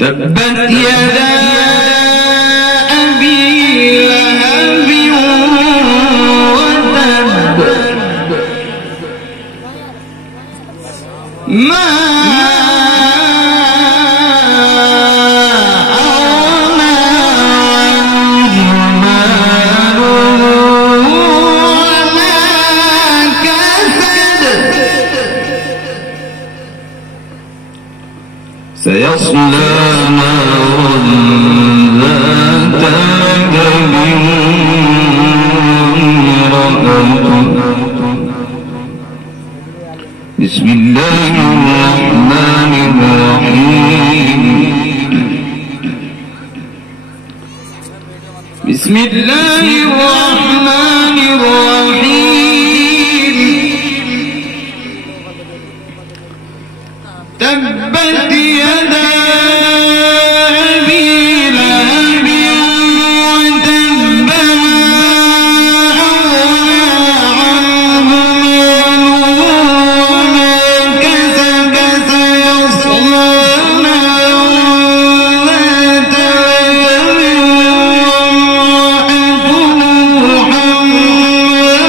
تبت يدا أبي لهب وتب ما أغنى عنه ماله وما كسب سيصلى نارا ذات لهب بسم الله الرحمن الرحيم بسم الله الرحمن الرحيم تبت يدا أبي لهب وتب ما أغنى عنه ماله وما كسب سيصلى نارا ذات لهب وامرأته حمالة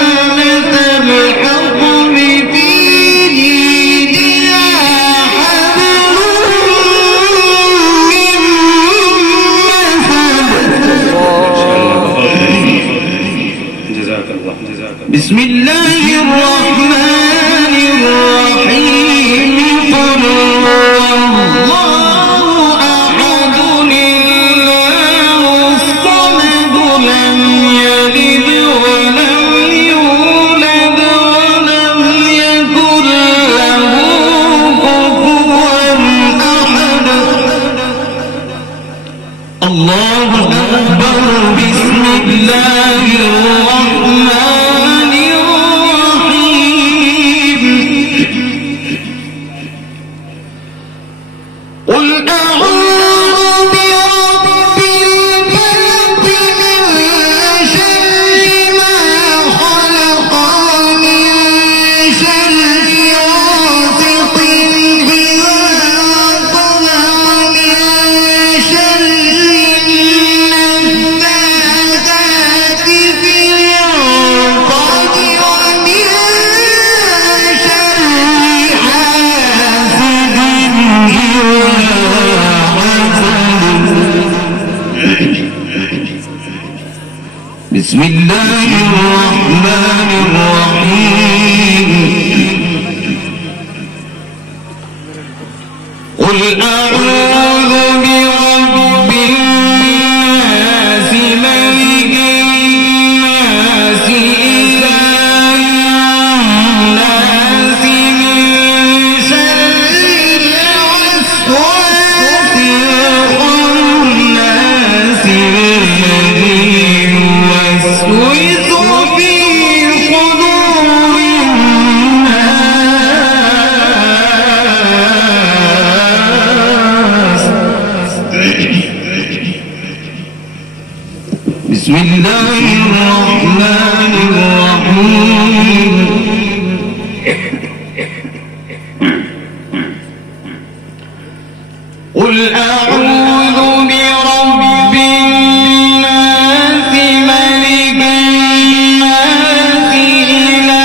الحطب في جيدها بسم الله الرحمن الرحيم قل الله أحد الله الصمد لم يلد ولم يولد ولم يكن له كفوا أحد الله أكبر بسم الله الرحمن الرحيم قل أعوذ برب الفلق من شر ما خلق ومن شر غاسق إذا وقب ومن شر النفاثات في العقد ومن شر حاسد إذا بسم الله الرحمن الرحيم قل أعوذ برب الناس ملك الناس إله الناس من شر الوسواس الخناس الذي يوسوس في صدور الناس بسم الله الرحمن الرحيم قل أعوذ برب الناس ملك الناس إله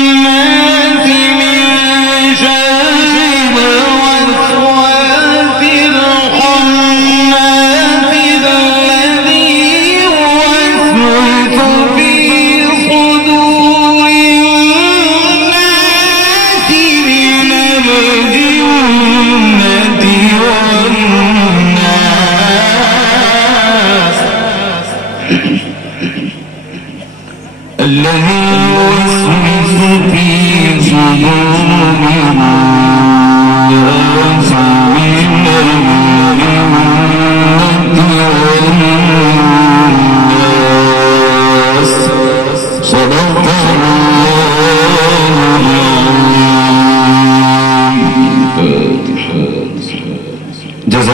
الناس من شر الوسواس الخناس الذي يوسوس في صدور الناس من الجنة والناس الذي يوسوس في صدور الناس صدق الله.